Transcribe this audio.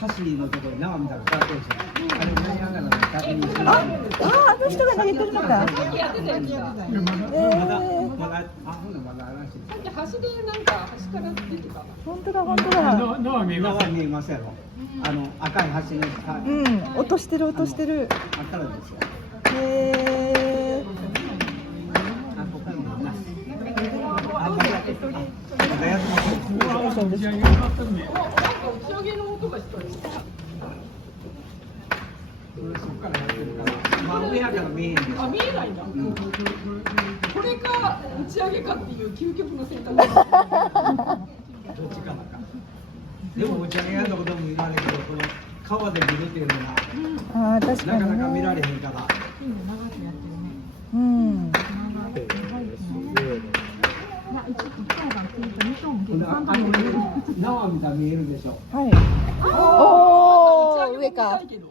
橋のところに縄みたいなのが立ってるでしょ。あれ投げながら確認する。あの人が投げてるのか。さっきやってたやつだ。まだほんなまだあらしい。さっき橋でなんか橋から出てた。本当だ本当だ。縄見えますやろ。赤い橋の下。うん、落としてる落としてる。あったらですよ。へえ。あ、ここからもな。あ、まだやってる。まだやってます。打ち上げの音がした。そこからやってるから。まあ上やから見えへんけど。あ、見えないんだ。これか打ち上げかっていう究極の選択。どっちかな。でも打ち上げやったことも見られるけど、この川で見るっていうのがああ、確かになかなか見らね。れへんから。うん。縄みたいに見えるでしょ。はい。おお、上か。けど。